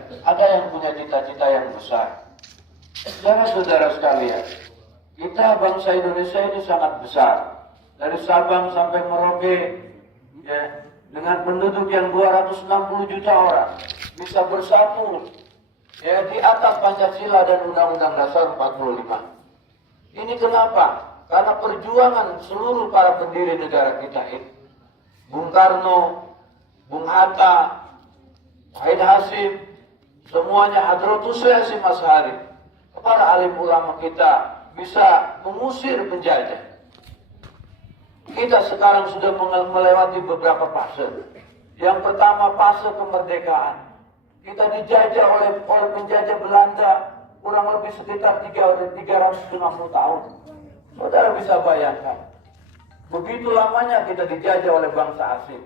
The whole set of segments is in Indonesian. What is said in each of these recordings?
Ada yang punya cita-cita yang besar. Saudara-saudara sekalian, kita bangsa Indonesia ini sangat besar. Dari Sabang sampai Merauke, ya, dengan penduduk yang 260 juta orang, bisa bersatu ya, di atas Pancasila dan Undang-Undang Dasar 45. Ini kenapa? Karena perjuangan seluruh para pendiri negara kita ini. Bung Karno, Bung Hatta, Said Hasim, semuanya Hadratus Yasin Mashari, para alim ulama kita bisa mengusir penjajah. Kita sekarang sudah melewati beberapa fase. Yang pertama fase kemerdekaan. Kita dijajah oleh penjajah Belanda kurang lebih sekitar 350 tahun. Saudara bisa bayangkan, begitu lamanya kita dijajah oleh bangsa asing.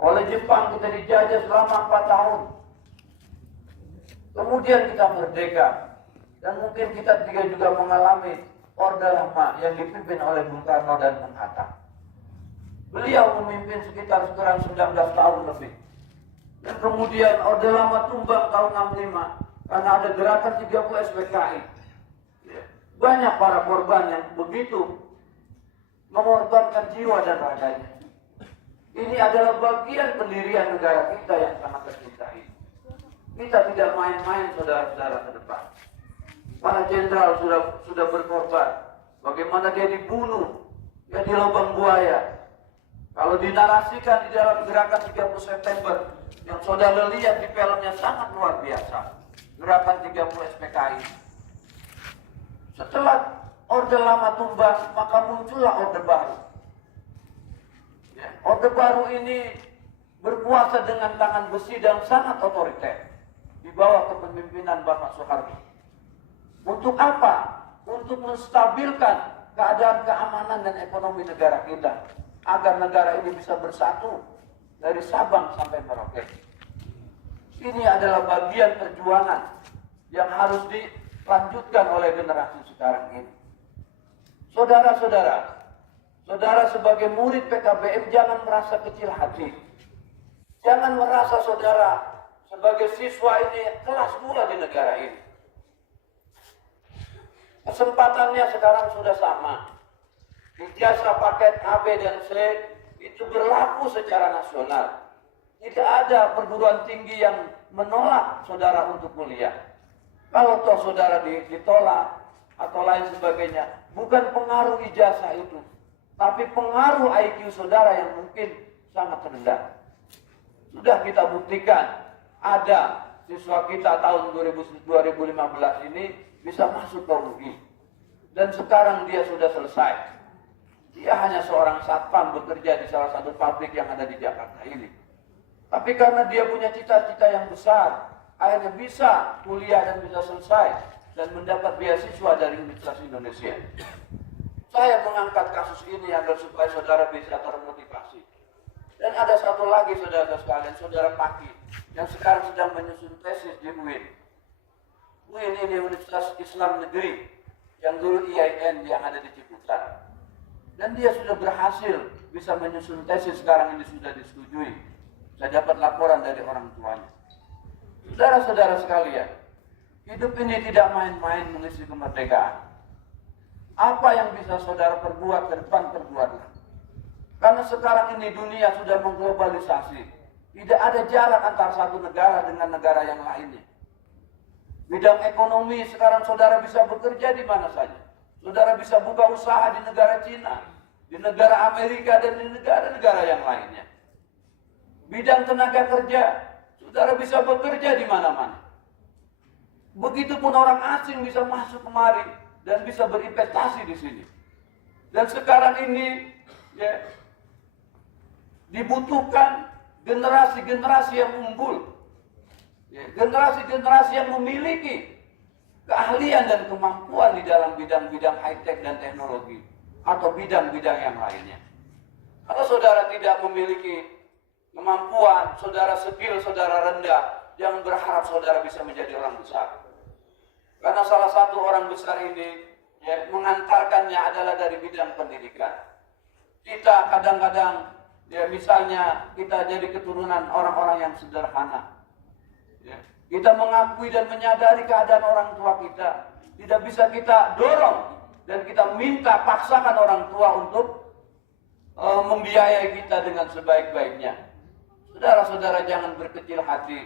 Oleh Jepang kita dijajah selama 4 tahun. Kemudian kita merdeka. Dan mungkin kita juga mengalami Orde Lama yang dipimpin oleh Bung Karno dan Bung Hatta. Beliau memimpin sekitar 19 tahun lebih. Dan kemudian Orde Lama tumbang tahun 65 karena ada gerakan 30 SPKI. Banyak para korban yang begitu mengorbankan jiwa dan raganya. Ini adalah bagian pendirian negara kita yang sangat tercintai. Kita tidak main-main, saudara-saudara, ke depan. Para jenderal sudah berkorban. Bagaimana dia dibunuh, ya di lubang buaya. Kalau dinarasikan di dalam gerakan 30 September, yang saudara lihat di filmnya sangat luar biasa. Gerakan 30 SPKI. Setelah Orde Lama tumbang, maka muncullah Orde Baru. Ya, Orde Baru ini berkuasa dengan tangan besi dan sangat otoriter di bawah kepemimpinan Bapak Soeharto. Untuk apa? Untuk menstabilkan keadaan keamanan dan ekonomi negara kita, agar negara ini bisa bersatu dari Sabang sampai Merauke. Ini adalah bagian perjuangan yang harus dilanjutkan oleh generasi sekarang ini. Saudara-saudara, saudara sebagai murid PKBM jangan merasa kecil hati. Jangan merasa saudara sebagai siswa ini kelas 2 di negara ini. Kesempatannya sekarang sudah sama. Ijazah paket A, B, dan C itu berlaku secara nasional. Tidak ada perguruan tinggi yang menolak saudara untuk kuliah. Kalau toh saudara ditolak atau lain sebagainya, bukan pengaruh ijazah itu, tapi pengaruh IQ saudara yang mungkin sangat rendah. Sudah kita buktikan, ada siswa kita tahun 2015 ini bisa masuk ke UI. Dan sekarang dia sudah selesai. Dia hanya seorang satpam bekerja di salah satu pabrik yang ada di Jakarta ini. Tapi karena dia punya cita-cita yang besar, akhirnya bisa kuliah dan bisa selesai dan mendapat beasiswa dari Universitas Indonesia. Saya mengangkat kasus ini agar supaya saudara bisa termotivasi. Dan ada satu lagi saudara sekalian, saudara Paki, yang sekarang sedang menyusun tesis di UIN. UIN ini Universitas Islam Negeri, yang dulu IAIN yang ada di Ciputat. Dan dia sudah berhasil bisa menyusun tesis, sekarang ini sudah disetujui. Saya dapat laporan dari orang tuanya. Saudara-saudara sekalian, hidup ini tidak main-main mengisi kemerdekaan. Apa yang bisa saudara perbuat ke depan, perbuatlah. Karena sekarang ini dunia sudah mengglobalisasi. Tidak ada jarak antara satu negara dengan negara yang lainnya. Bidang ekonomi sekarang saudara bisa bekerja di mana saja. Saudara bisa buka usaha di negara Cina, di negara Amerika, dan di negara-negara yang lainnya. Bidang tenaga kerja, saudara bisa bekerja di mana-mana. Begitupun orang asing bisa masuk kemari dan bisa berinvestasi di sini. Dan sekarang ini ya, dibutuhkan generasi-generasi yang unggul. Generasi-generasi yang memiliki keahlian dan kemampuan di dalam bidang-bidang high-tech dan teknologi atau bidang-bidang yang lainnya. Kalau saudara tidak memiliki kemampuan, saudara skill, saudara rendah, jangan berharap saudara bisa menjadi orang besar. Karena salah satu orang besar ini ya, mengantarkannya adalah dari bidang pendidikan. Kita kadang-kadang ya misalnya kita jadi keturunan orang-orang yang sederhana. Ya. Kita mengakui dan menyadari keadaan orang tua kita. Tidak bisa kita dorong dan kita minta paksakan orang tua untuk membiayai kita dengan sebaik-baiknya. Saudara-saudara, jangan berkecil hati.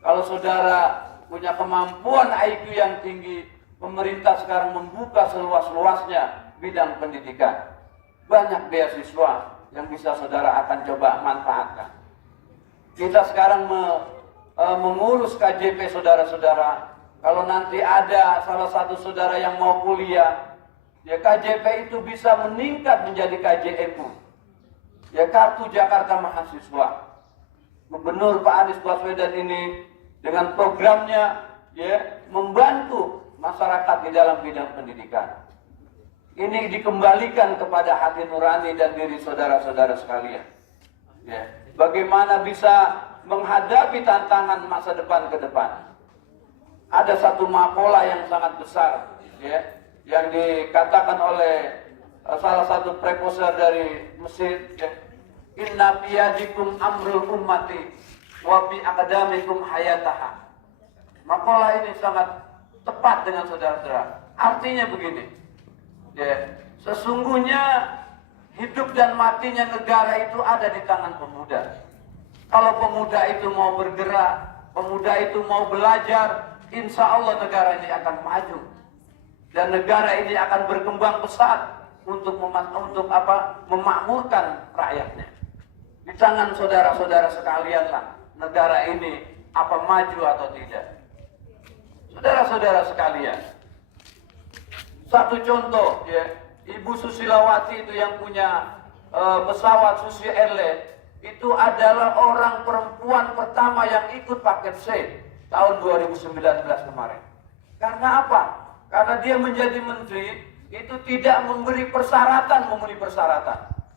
Kalau saudara punya kemampuan IQ yang tinggi, pemerintah sekarang membuka seluas-luasnya bidang pendidikan. Banyak beasiswa yang bisa saudara akan coba manfaatkan. Kita sekarang mengurus KJP saudara-saudara. Kalau nanti ada salah satu saudara yang mau kuliah, ya KJP itu bisa meningkat menjadi KJMU. Ya, Kartu Jakarta Mahasiswa. Gubernur Pak Anies Baswedan ini dengan programnya ya membantu masyarakat di dalam bidang pendidikan. Ini dikembalikan kepada hati nurani dan diri saudara-saudara sekalian. Ya, bagaimana bisa menghadapi tantangan masa depan ke depan. Ada satu makalah yang sangat besar ya, yang dikatakan oleh salah satu profesor dari Mesir ya, inna biyadikum amrul ummati wa bi akadamikum hayataha. Makalah ini sangat tepat dengan saudara-saudara. Artinya begini ya, sesungguhnya hidup dan matinya negara itu ada di tangan pemuda. Kalau pemuda itu mau bergerak, pemuda itu mau belajar, insya Allah negara ini akan maju. Dan negara ini akan berkembang pesat untuk memakmurkan rakyatnya. Di tangan saudara-saudara sekalian lah negara ini apa maju atau tidak. Saudara-saudara sekalian, satu contoh ya, Ibu Susilawati itu yang punya pesawat Susi Airlines, itu adalah orang perempuan pertama yang ikut paket C tahun 2019 kemarin. Karena apa? Karena dia menjadi menteri itu tidak memenuhi persyaratan.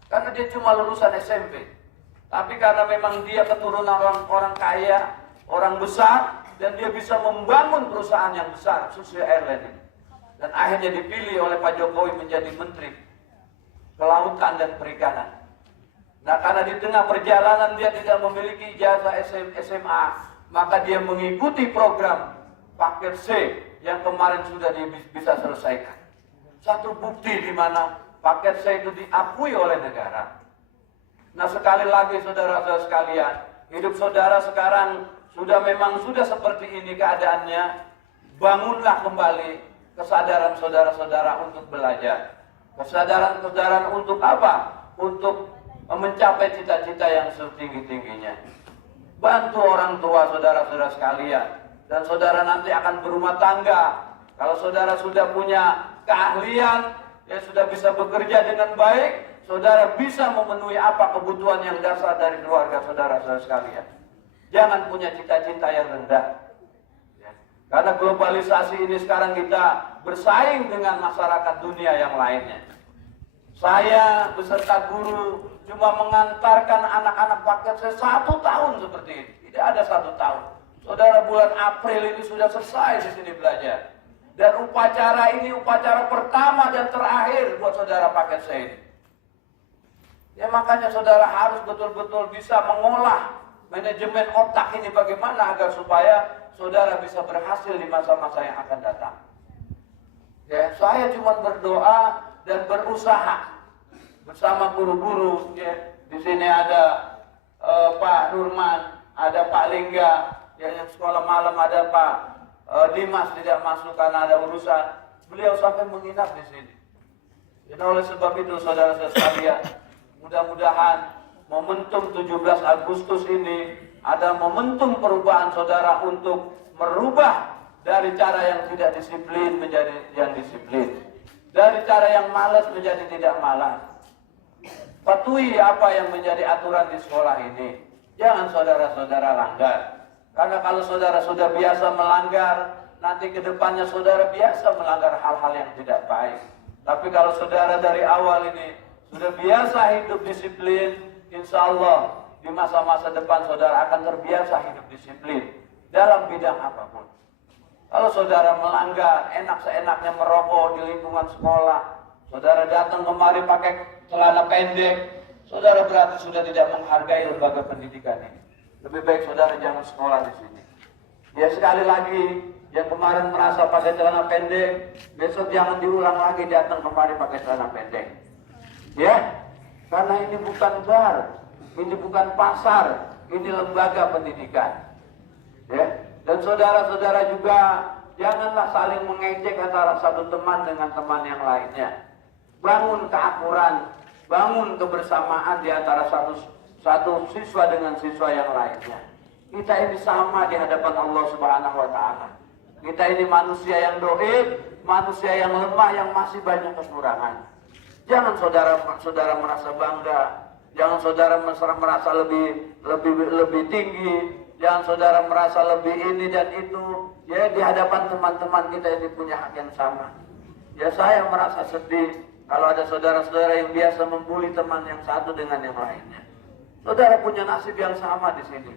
Karena dia cuma lulusan SMP. Tapi karena memang dia keturunan orang kaya, orang besar, dan dia bisa membangun perusahaan yang besar, Susi Airlines ini. Dan akhirnya dipilih oleh Pak Jokowi menjadi Menteri Kelautan dan Perikanan. Nah, karena di tengah perjalanan dia tidak memiliki ijazah SMA, maka dia mengikuti program paket C yang kemarin sudah bisa selesaikan. Satu bukti di mana paket C itu diakui oleh negara. Nah, sekali lagi saudara-saudara sekalian, hidup saudara sekarang sudah seperti ini keadaannya. Bangunlah kembali kesadaran saudara-saudara untuk belajar. Kesadaran untuk apa? Untuk mencapai cita-cita yang setinggi-tingginya. Bantu orang tua saudara-saudara sekalian. Dan saudara nanti akan berumah tangga. Kalau saudara sudah punya keahlian, ya sudah bisa bekerja dengan baik, saudara bisa memenuhi apa kebutuhan yang dasar dari keluarga saudara-saudara sekalian. Jangan punya cita-cita yang rendah. Ya. Karena globalisasi ini sekarang kita bersaing dengan masyarakat dunia yang lainnya. Saya beserta guru cuma mengantarkan anak-anak paket saya 1 tahun seperti ini. Tidak ada 1 tahun. Saudara, bulan April ini sudah selesai di sini belajar. Dan upacara ini upacara pertama dan terakhir buat saudara paket saya ini. Ya, makanya saudara harus betul-betul bisa mengolah manajemen otak ini bagaimana agar supaya saudara bisa berhasil di masa-masa yang akan datang. Ya, saya cuma berdoa dan berusaha bersama guru-guru. Ya, di sini ada Pak Nurman, ada Pak Lingga, yang sekolah malam ada Pak Dimas tidak masuk karena ada urusan. Beliau sampai menginap di sini. Dan oleh sebab itu saudara-saudara sekalian, mudah-mudahan momentum 17 Agustus ini ada momentum perubahan saudara untuk merubah dari cara yang tidak disiplin menjadi yang disiplin. Dari cara yang malas menjadi tidak malas. Patuhi apa yang menjadi aturan di sekolah ini. Jangan saudara-saudara langgar. Karena kalau saudara sudah biasa melanggar, nanti ke depannya saudara biasa melanggar hal-hal yang tidak baik. Tapi kalau saudara dari awal ini sudah biasa hidup disiplin, insya Allah di masa-masa depan saudara akan terbiasa hidup disiplin dalam bidang apapun. Kalau saudara melanggar, enak seenaknya merokok di lingkungan sekolah, saudara datang kemari pakai celana pendek, saudara berarti sudah tidak menghargai lembaga pendidikan ini. Lebih baik saudara jangan sekolah di sini. Ya sekali lagi, yang kemarin merasa pakai celana pendek, besok jangan diulang lagi datang kemari pakai celana pendek. Ya, karena ini bukan bar, ini bukan pasar, ini lembaga pendidikan. Ya, dan saudara-saudara juga janganlah saling mengejek antara satu teman dengan teman yang lainnya. Bangun keakuran, bangun kebersamaan di antara satu siswa dengan siswa yang lainnya. Kita ini sama di hadapan Allah Subhanahu wa Ta'ala. Kita ini manusia yang doib, manusia yang lemah, yang masih banyak kekurangan. Jangan saudara merasa bangga, jangan saudara merasa lebih tinggi, jangan saudara merasa lebih ini dan itu. Ya, di hadapan teman-teman kita ini punya hak yang sama. Ya, saya merasa sedih kalau ada saudara-saudara yang biasa membuli teman yang satu dengan yang lainnya. Saudara punya nasib yang sama di sini.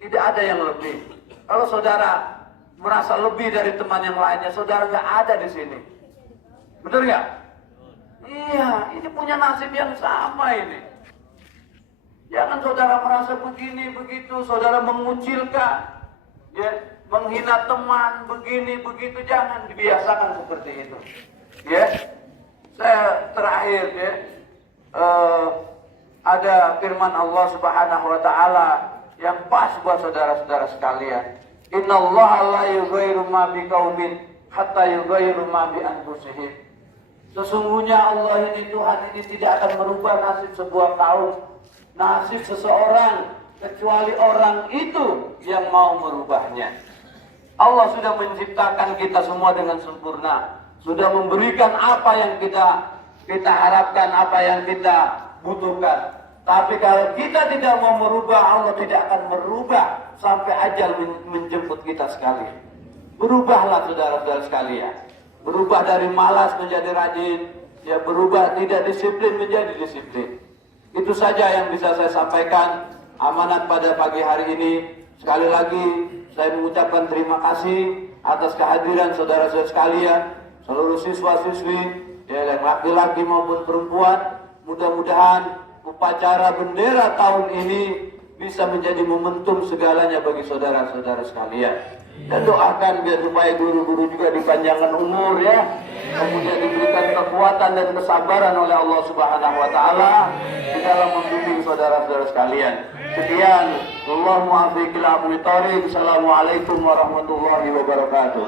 Tidak ada yang lebih. Kalau saudara merasa lebih dari teman yang lainnya, saudara nggak ada di sini. Benar nggak? Iya, ini punya nasib yang sama ini. Jangan saudara merasa begini, begitu, saudara mengucilkan, ya, menghina teman, begini, begitu, jangan dibiasakan seperti itu. Ya, saya terakhir, ya, ada firman Allah Subhanahu wa Ta'ala yang pas buat saudara-saudara sekalian. Innallaha la yughayyiru ma biqaumin hatta yughayyiru ma bi anfusihim. Sesungguhnya Allah ini, Tuhan ini tidak akan merubah nasib sebuah kaum, nasib seseorang, kecuali orang itu yang mau merubahnya. Allah sudah menciptakan kita semua dengan sempurna, sudah memberikan apa yang kita harapkan, apa yang kita butuhkan. Tapi kalau kita tidak mau merubah, Allah tidak akan merubah sampai ajal menjemput kita sekalian. Berubahlah saudara-saudara sekalian. Berubah dari malas menjadi rajin, ya, berubah tidak disiplin menjadi disiplin. Itu saja yang bisa saya sampaikan amanat pada pagi hari ini. Sekali lagi saya mengucapkan terima kasih atas kehadiran saudara-saudara sekalian, seluruh siswa-siswi, ya, laki-laki maupun perempuan. Mudah-mudahan upacara bendera tahun ini bisa menjadi momentum segalanya bagi saudara-saudara sekalian. Dan doakan biar supaya guru-guru juga dipanjangkan umur, ya, kemudian diberikan kekuatan dan kesabaran oleh Allah Subhanahu wa Ta'ala di dalam membimbing saudara-saudara sekalian. Sekian, Allahumma afiqil aqwi thariq. Assalamualaikum warahmatullahi wabarakatuh.